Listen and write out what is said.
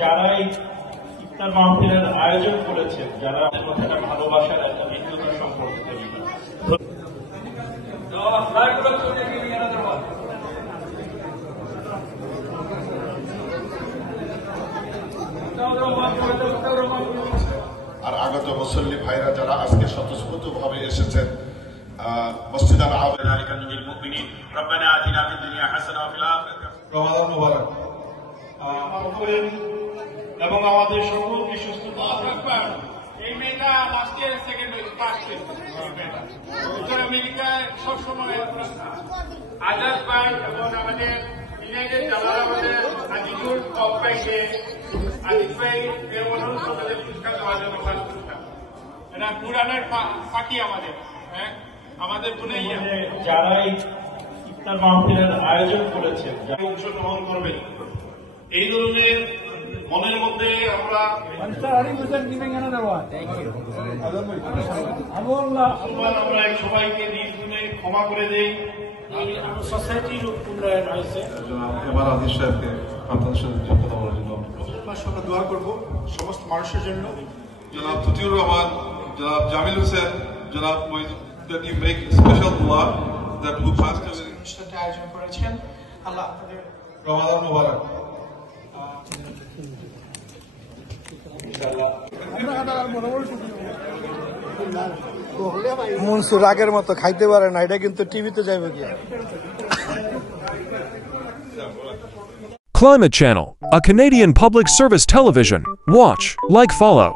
যারাই ইফতার মাহফিলের আয়োজন করেছেন, যারা মধ্যে একটা ভালোবাসার একটা মিত্রতার সম্পর্ক তৈরি করে। আর আগত মুসল্লি ভাইরা যারা আজকে স্বতঃস্ফূর্ত ভাবে এসেছেন মসজিদ আল আবেদ আলিকানুল মুমিনিন রব্বানা আতিনা ফিদ দুনিয়া হাসানাহ ওয়া ফিল আখিরাতি রমাদান মুবারক এবং আমাদের সকলকে সুস্থতা রাখবেন। এই মেয়েটা লাস্টের সেকেন্ড ফার্স্ট উত্তর আমেরিকায় সবসময় আজাদ ভাই এবং আমাদের ইউনাইটেড যারা আমাদের আজিজুল কপ ভাইকে আজিজ ভাই এর অনুরোধ আমাদের পুরস্কার দেওয়ার জন্য কাজ করতাম। এটা পুরানের পাখি আমাদের, হ্যাঁ আমাদের বুনাইয়া যারাই ইফতার মাহফিলের আয়োজন করেছেন, যারা অংশগ্রহণ করবেন এই ধরনের মনের মধ্যে আমরা সবাইকে নিজ গুণে ক্ষমা করে দেই। সোসাইটির উন্নয়ন হয়েছে। এবার আদিল সাহেবকে আপনাদের সাথে কথা বলার জন্য আমরা দোয়া করবো সমস্ত মানুষের জন্য। জনাব তুতিউর রহমান, জনাব জামিল হোসেন, জনাব that you make special dua that who passed away অনুষ্ঠানটা আয়োজন করেছেন। আল্লাহ আপনাদের রমাদান মুবারক। মনসুর আগের মতো খাইতে পারে না, এটা কিন্তু টিভিতে যাইবে কি। Climate Channel, a Canadian public service television. Watch, like, follow.